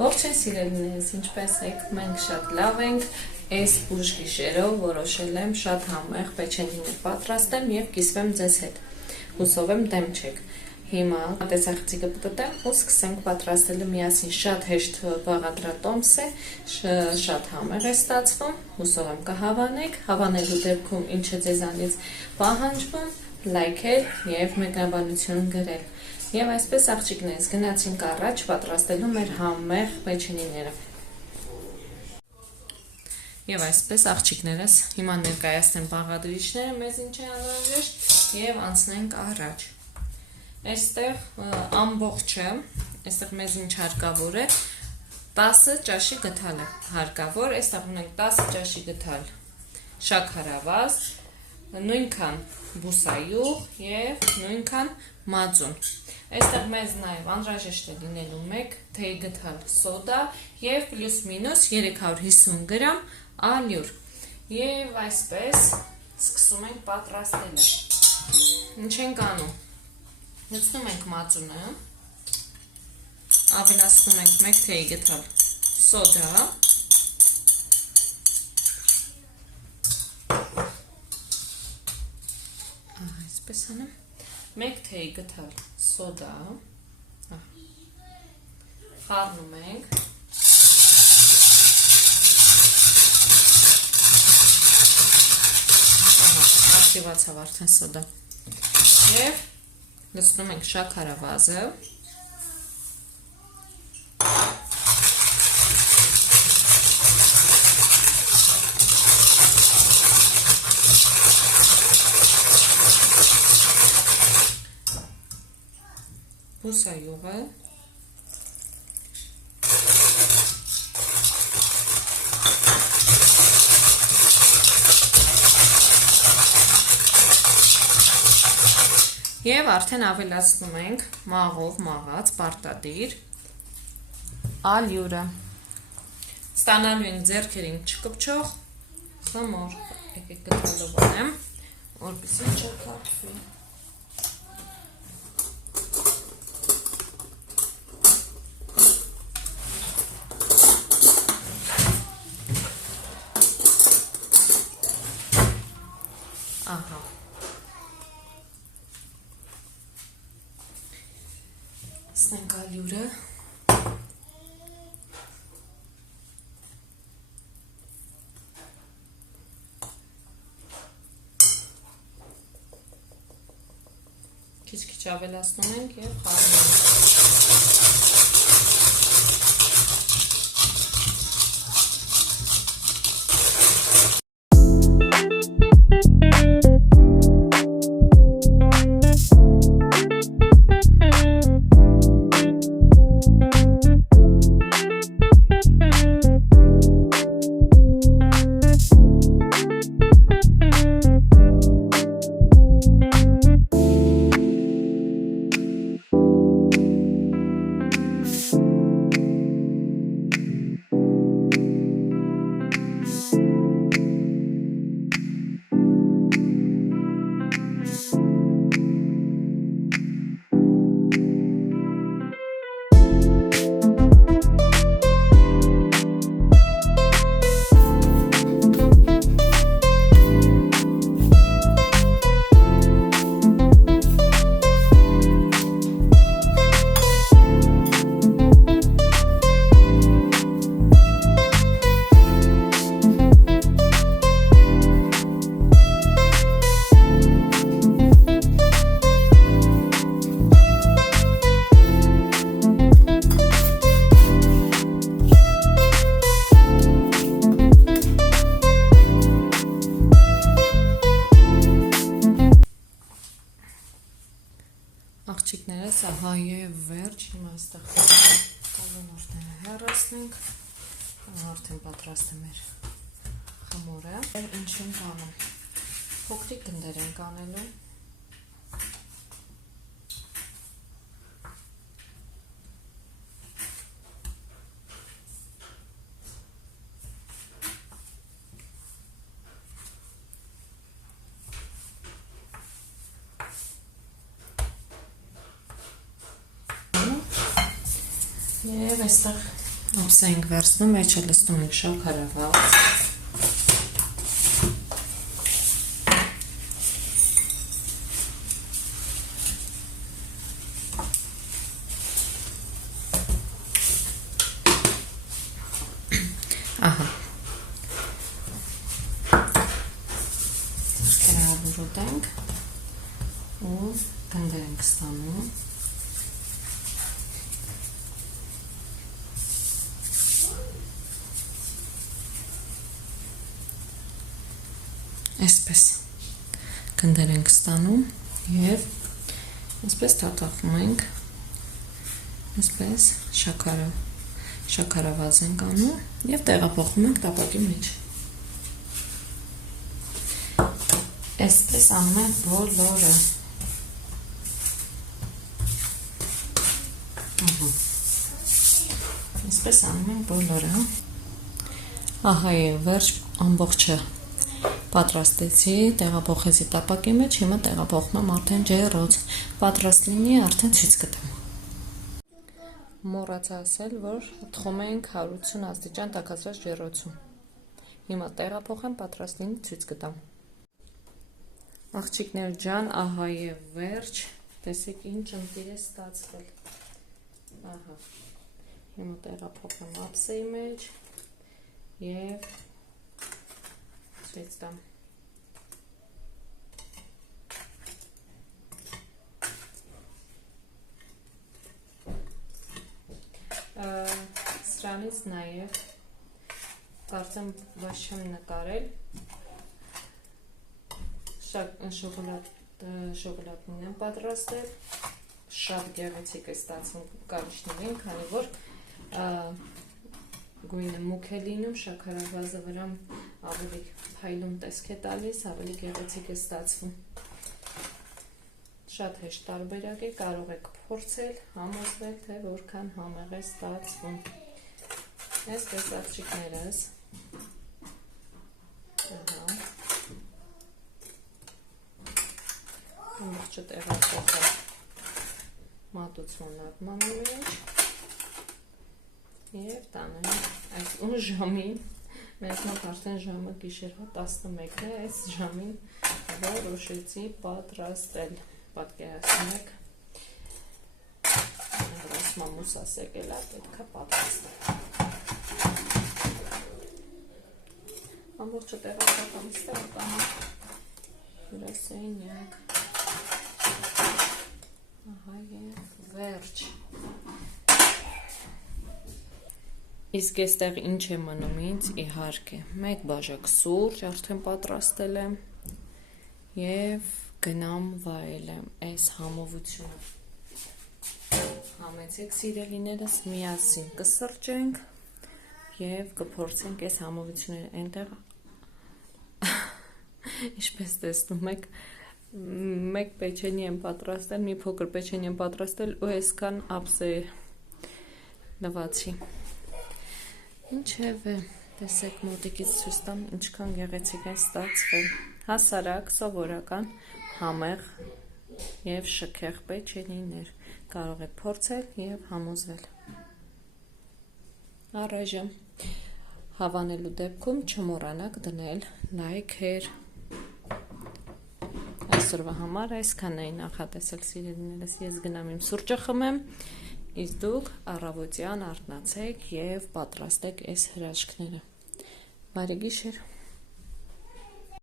Ողջույն սիրելիներս, ինչպես եք, մենք շատ լավ ենք, այս ուշ գիշերով որոշել եմ շատ համեղ պեչենիներ պատրաստեմ և կիսվեմ ձեզ հետ, հուսով եմ դեմ չեք։ Հիմա տեսախցիկը պտտեմ ու սկսենք պատրաստելը միասին, շատ հեշտ բաղադրատոմս է, շատ համեղ է ստացվում, հուսով եմ կհավանեք, հավանելու դեպքում ինչը ձեզանից պահանջվում, լայքել և մեկնաբանություն գրել։ Եվ այսպես աղջիկներս գնացինք առաջ պատրաստելու մեր համեղ պեչենիները։ Եվ այսպես աղջիկներս հիմա ներկայացնեմ բաղադրիչները, մեզ ինչ է անհրաժեշտ և անցնենք առաջ։ Այստեղ ամբողջը, այստեղ մեզ ինչ հարկավոր է, 10 ճաշի գթալ է հարկավոր, այստեղ ունենք 10 ճաշի գթալ շաքարավազ, նույնքան բուսայուղ և նույնքան մածուն։ Այստեղ մեզ նաև անհրաժեշտ է լինելու 1 թեյ գթալ սոդա և պլյուս մինուս 350 գրամ ալյուր։ Եվ այսպես սկսում ենք պատրաստելը։ Ինչ ենք անում։ Լցնում ենք մածունը, ավելացնում ենք 1 թեյ գթալ սոդա, այսպես անեմ, 1 թեյ գթալ սոդա, խառնում ենք, ակտիվացավ արդեն սոդա, և լցնում ենք շաքարավազը, բուսայուղը, և արդեն ավելացնում ենք մաղով մաղած պարտադիր ալյուրը։ Ստանալու ենք ձեռքերին չկպչող խմոր, եկեք գտալով անեմ, որպեսզի չքարթվի։ Ահա։ Սնենք ալյուրը։ Քիչ-քիչ ավելացնում ենք և խառնում ենք։ Աղջիկներս, ահա և վերջ, հիմա այստեղ կալոնորները հեռացնենք, արդեն պատրաստ է մեր խմորը, ինչ ենք անում, փոքրիկ գնդեր ենք անելու, Եվ այստեղ Ափսե ենք վերցնում, մեջը լցնում ենք շաքարավազ։ Ահա։ Տրավուրոտենք ու գնդեր ենք ստանում։ Այսպես գնդեր ենք ստանում և այսպես թաթախում ենք, այսպես շաքարավազ ենք անում և տեղափոխում ենք տապակի մեջ։ Այսպես անում ենք բոլորը։ Այսպես անում ենք բոլորը։ Ահա և վերջ ամբողջը պատրաստեցի, տեղափոխեցի տապակի մեջ, հիմա տեղափոխում եմ արդեն ջեռոց, պատրաստ լինի արդեն ցույց կտամ։ Մոռացա ասել, որ թխում ենք 180 աստիճան տաքացրած ջեռոցում։ Հիմա տեղափոխեմ, պատրաստ լինի ցույց կտամ։ Աղջիկներ ջան, ահա և վերջ, տեսեք ինչ ընտիր է ստացվել։ Ահա։ Հիմա տեղափոխեմ ափսեի մեջ և ցույց տամ։ Սրանից նաև կարծեմ ոչ չեմ նկարել շոկոլադն եմ պատրաստել, շատ գեղեցիկ է ստացվում կարիճներին, քանի որ գույնը մուգ է լինում, շաքարավազը վրան ավելի փայլուն տեսք է տալիս, ավելի գեղեցիկ է ստացվում։ Շատ հեշտ տարբերակ է, կարող եք փորձել, համոզվել, թե որքան համեղ է ստացվում։ Այսպես աղջիկներս։ Ամբողջը տեղափոխել մատուցման ակմանի մեջ և տանել այս ժամին, մեզ մոտ արդեն ժամը գիշերվա 11-ն է, այս ժամին որոշեցի պատրաստել, պատկերացնեք, մամուսաս եկել է, պետք է պատրաստել։ Ամբողջը տեղափոխում ստեղ տանում հյուրասենյակ։ Ահա և վերջ։ Իսկ այստեղ ինչ է մնում ինձ, իհարկե, մեկ բաժակ սուրճ արդեն պատրաստել եմ և գնամ վայելեմ այս համովությունը։ Համեցեք սիրելիներս, միասին կսրճենք և կփորձենք այս համովությունները այնտեղ, ինչպես տեսնում եք, մեկ պեչենի եմ պատրաստել, մի փոքր պեչենի եմ պատրաստել ու այսքան ափսե լվացի։ Ինչևէ, տեսեք մոտիկից ցույց տամ, ինչքան գեղեցիկ է ստացվել։ Հասարակ, սովորական, համեղ և շքեղ պեչենիներ։ Կարող եք փորձել և համոզվել։ Առայժմ հավանելու դեպքում չմոռանաք դնել լայքեր։ Այսօրվա համար այսքանն էի նախատեսել, սիրելիներս, ես գնամ իմ սուրճը խմեմ, իսկ դուք առավոտյան արթնացեք և պատրաստեք այս հրաշքները։ Բարի գիշեր։